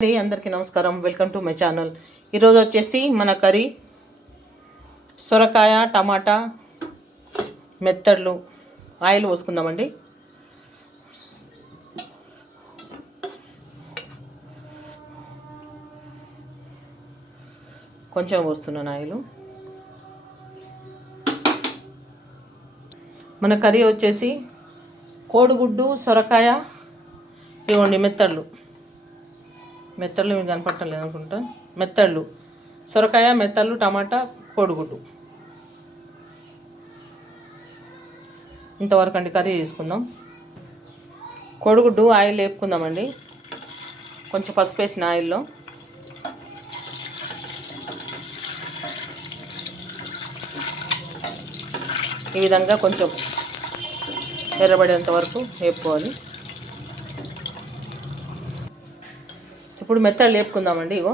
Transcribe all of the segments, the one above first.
అందరికీ నమస్కారం. Welcome to my channel. ఈరోజు వచ్చేసి మన కర్రీ సొరకాయ టమాటా మెత్తడ్లు. ఆయిల్ పోసుకుందామండి. కొంచెం పోస్తున్నాను ఆయిల్. మన కర్రీ వచ్చేసి కోడిగుడ్డు సొరకాయ ఇవ్వండి. మెత్తడ్లు మీకు కనపడలేదు అనుకుంటా. మెత్తళ్ళు సొరకాయ, మెత్తళ్ళు, టమాటా, కోడిగుడ్డు. ఇంతవరకు అండి కర్రీ చేసుకుందాం. కోడిగుడ్డు ఆయిల్ వేపుకుందామండి. కొంచెం పసుపు వేసిన ఆయిల్లో ఈ విధంగా కొంచెం ఎర్రబడేంత వరకు వేపుకోవాలి. ఇప్పుడు మెత్తలు లేపుకుందామండి. ఇగో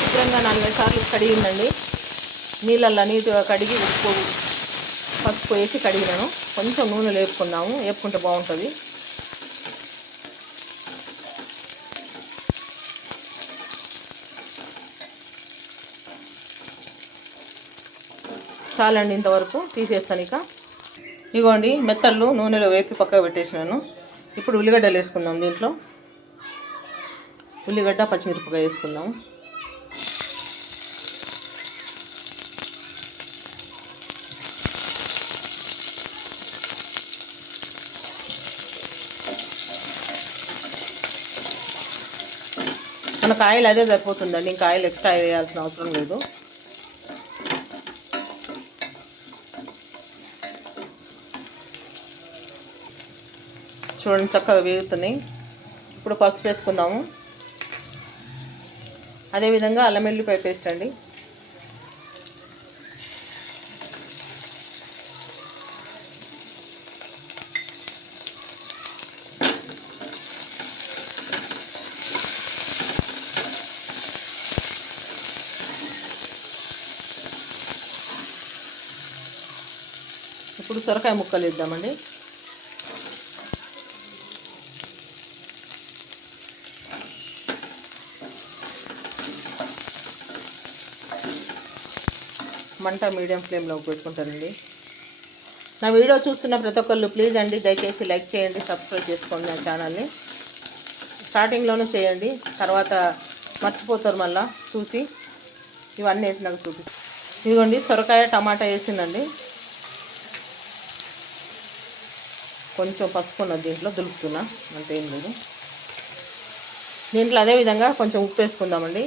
శుభ్రంగా 4-5 సార్లు కడిగిందండి. నీళ్ళల్లో నీట్గా కడిగి ఉప్పు పసుపు వేసి కడిగినాను. కొంచెం నూనె లేపుకుందాము, వేపుకుంటే బాగుంటుంది. చాలండి, ఇంతవరకు తీసేస్తాను. ఇగోండి మెత్తళ్ళు నూనెలో వేపి పక్కకు పెట్టేసినాను. ఇప్పుడు ఉల్లిగడ్డలు వేసుకుందాం. దీంట్లో ఉల్లిగడ్డ పచ్చిమిరపకాయ వేసుకుందాం. మనకు ఆయిల్ అదే సరిపోతుందండి, ఇంకా ఆయిల్ ఎక్స్ట్రా వేయాల్సిన అవసరం లేదు. చూడండి చక్కగా వేగుతున్నాయి. ఇప్పుడు పసుపు వేసుకుందాము. అదేవిధంగా అల్లం వెల్లిపాయ పేస్ట్ అండి. ఇప్పుడు సొరకాయ ముక్కలు వేద్దామండి. మంట మీడియం ఫ్లేమ్లో పెట్టుకుంటానండి. నా వీడియో చూస్తున్న ప్రతి ఒక్కళ్ళు ప్లీజ్ అండి దయచేసి లైక్ చేయండి, సబ్స్క్రైబ్ చేసుకోండి నా ఛానల్ని. స్టార్టింగ్లోనే చేయండి, తర్వాత మర్చిపోతారు మళ్ళీ చూసి. ఇవన్నీ వేసి నాకు చూపిస్తాను. ఇదిగోండి సొరకాయ టమాటా వేసిందండి. కొంచెం పసుపు ఉన్నది దీంట్లో, దులుపుతున్నా, అంటే ఏం లేదు. దీంట్లో అదేవిధంగా కొంచెం ఉప్పు వేసుకుందామండి.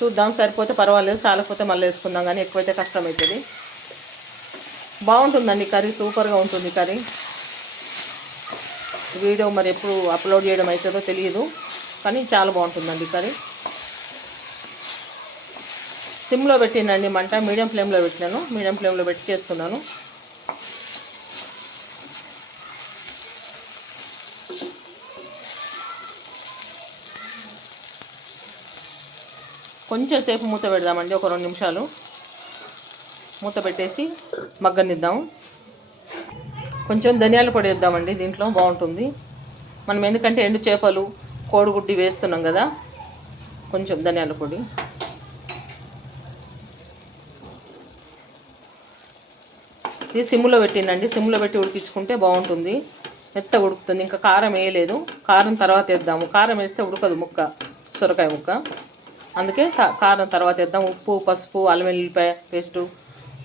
చూద్దాం, సరిపోతే పర్వాలేదు, చాలకపోతే మళ్ళీ వేసుకుందాం, కానీ ఎక్కువైతే కష్టమవుతుంది. బాగుంటుందండి కర్రీ, సూపర్గా ఉంటుంది కర్రీ. వీడియో మరి ఎప్పుడు అప్లోడ్ చేయడం అవుతుందో తెలియదు, కానీ చాలా బాగుంటుందండి కర్రీ. సిమ్లో పెట్టినండి మంట, మీడియం ఫ్లేమ్లో పెట్టినాను. మీడియం ఫ్లేమ్లో పెట్టి చేస్తున్నాను. కొంచెం సేపు మూత పెడదామండి, ఒక 2 నిమిషాలు మూత పెట్టేసి మగ్గనిద్దాము. కొంచెం ధనియాల పొడి వేద్దామండి, దీంట్లో బాగుంటుంది. మనం ఎందుకంటే ఎండు చేపలు కోడిగుడ్డి వేస్తున్నాం కదా, కొంచెం ధనియాల పొడి. ఇది సిమ్లో పెట్టినండి, సిమ్లో పెట్టి ఉడికించుకుంటే బాగుంటుంది, మెత్తగా ఉడుకుతుంది. ఇంకా కారం వేయలేదు, కారం తర్వాత వేద్దాము. కారం వేస్తే ఉడకదు ముక్క, సొరకాయ ముక్క, అందుకే కారం తర్వాత వేద్దాం. ఉప్పు, పసుపు, అల్లం వెల్లిపాయ పేస్టు,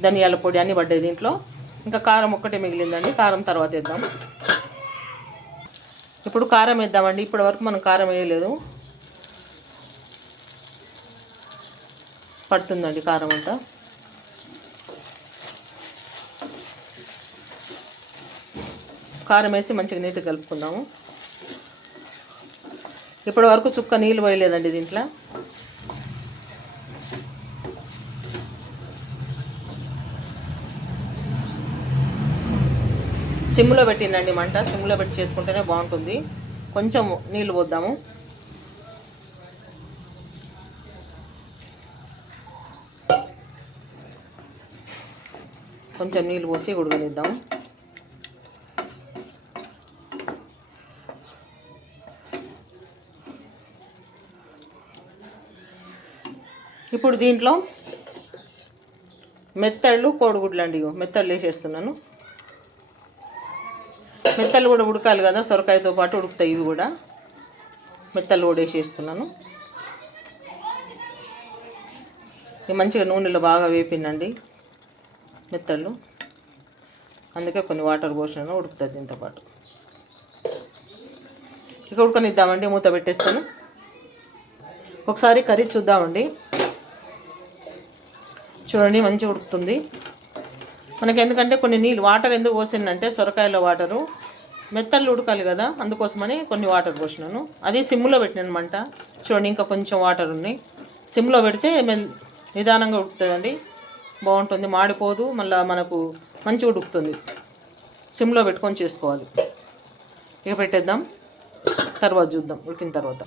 ధనియాల పొడి అన్నీ పడ్డాయి దీంట్లో. ఇంకా కారం ఒక్కటే మిగిలిందండి, కారం తర్వాత వేద్దాం. ఇప్పుడు కారం వేద్దామండి. ఇప్పటి వరకు మనం కారం వేయలేదు, పడుతుందండి కారం అంతా. కారం వేసి మంచిగా నీట్గా కలుపుకుందాము. ఇప్పటి వరకు చుక్క నీళ్ళు పోయలేదండి దీంట్లో. సిమ్లో పెట్టినండి మంట, సిమ్లో పెట్టి చేసుకుంటేనే బాగుంటుంది. కొంచెం నీళ్ళు పోద్దాము. కొంచెం నీళ్ళు పోసి ఉడకనిద్దాం. ఇప్పుడు దీంట్లో మెత్తళ్ళు కోడిగుడ్లు అండి, మెత్తళ్ళు వేసేస్తున్నాను. మెత్తలు కూడా ఉడకాలి కదా, సొరకాయతో పాటు ఉడుకుతాయి ఇవి కూడా. మెత్తలు కూడా వేసేస్తున్నాను. ఇవి మంచిగా నూనెలో బాగా వేపిందండి మెత్తళ్ళు, అందుకే కొన్ని వాటర్ పోసినాను, ఉడుకుతుంది దీంతో పాటు. ఇక ఉడకనిద్దామండి, మూత పెట్టేస్తాను. ఒకసారి కర్రీ చూద్దామండి. చూడండి మంచిగా ఉడుకుతుంది మనకి. ఎందుకంటే కొన్ని నీళ్ళు వాటర్ ఎందుకు పోసిందంటే సొరకాయలో వాటరు మెత్తళ్ళు ఉడకాలి కదా, అందుకోసమని కొన్ని వాటర్ పోసినాను. అది సిమ్లో పెట్టినాను మంట. చూడండి ఇంకా కొంచెం వాటర్ ఉన్నాయి. సిమ్లో పెడితే నిదానంగా ఉడుకుతుందండి, బాగుంటుంది, మాడిపోదు, మళ్ళీ మనకు మంచిగా ఉడుకుతుంది. సిమ్లో పెట్టుకొని చేసుకోవాలి. ఇక పెట్టేద్దాం, తర్వాత చూద్దాం. ఉడికిన తర్వాత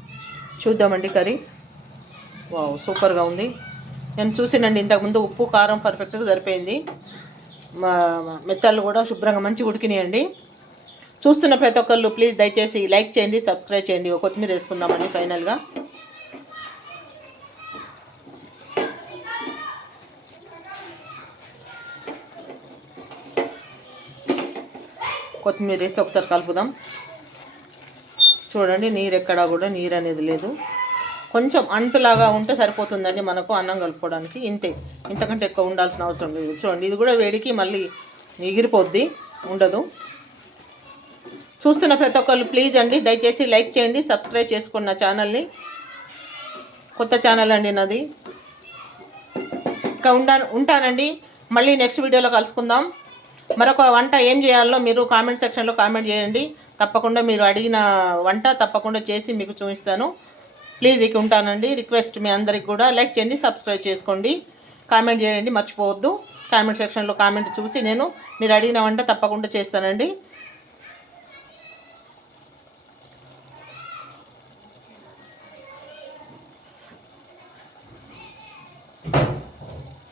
చూద్దామండి కర్రీ. వావ్ సూపర్గా ఉంది. నేను చూసినండి ఇంతకుముందు ఉప్పు కారం పర్ఫెక్ట్గా సరిపోయింది. మెత్తళ్ళు కూడా శుభ్రంగా మంచిగా ఉడికినాయండి. చూస్తున్న ప్రతి ఒక్కళ్ళు ప్లీజ్ దయచేసి లైక్ చేయండి, సబ్స్క్రైబ్ చేయండి. కొత్తిమీర వేసుకుందామండి ఫైనల్గా. కొత్తిమీర వేస్తే ఒకసారి కలుపుదాం. చూడండి నీరు ఎక్కడా కూడా నీరు అనేది లేదు, కొంచెం అంటులాగా ఉంటే సరిపోతుందండి మనకు అన్నం కలుపుకోవడానికి. ఇంతే, ఇంతకంటే ఎక్కువ ఉండాల్సిన అవసరం లేదు. చూడండి ఇది కూడా వేడికి మళ్ళీ ఎగిరిపోద్ది, ఉండదు. చూస్తున్న ప్రతి ఒక్కళ్ళు ప్లీజ్ అండి దయచేసి లైక్ చేయండి, సబ్స్క్రైబ్ చేసుకున్న ఛానల్ని. కొత్త ఛానల్ అండి నాది. ఇంకా ఉంటానండి, మళ్ళీ నెక్స్ట్ వీడియోలో కలుసుకుందాం. మరొక వంట ఏం చేయాలో మీరు కామెంట్ సెక్షన్లో కామెంట్ చేయండి. తప్పకుండా మీరు అడిగిన వంట తప్పకుండా చేసి మీకు చూపిస్తాను. ప్లీజ్ ఇక ఉంటానండి. రిక్వెస్ట్ మీ అందరికి కూడా లైక్ చేయండి, సబ్స్క్రైబ్ చేసుకోండి, కామెంట్ చేయండి, మర్చిపోవద్దు. కామెంట్ సెక్షన్లో కామెంట్ చూసి నేను మీరు అడిగిన వంట తప్పకుండా చేస్తానండి.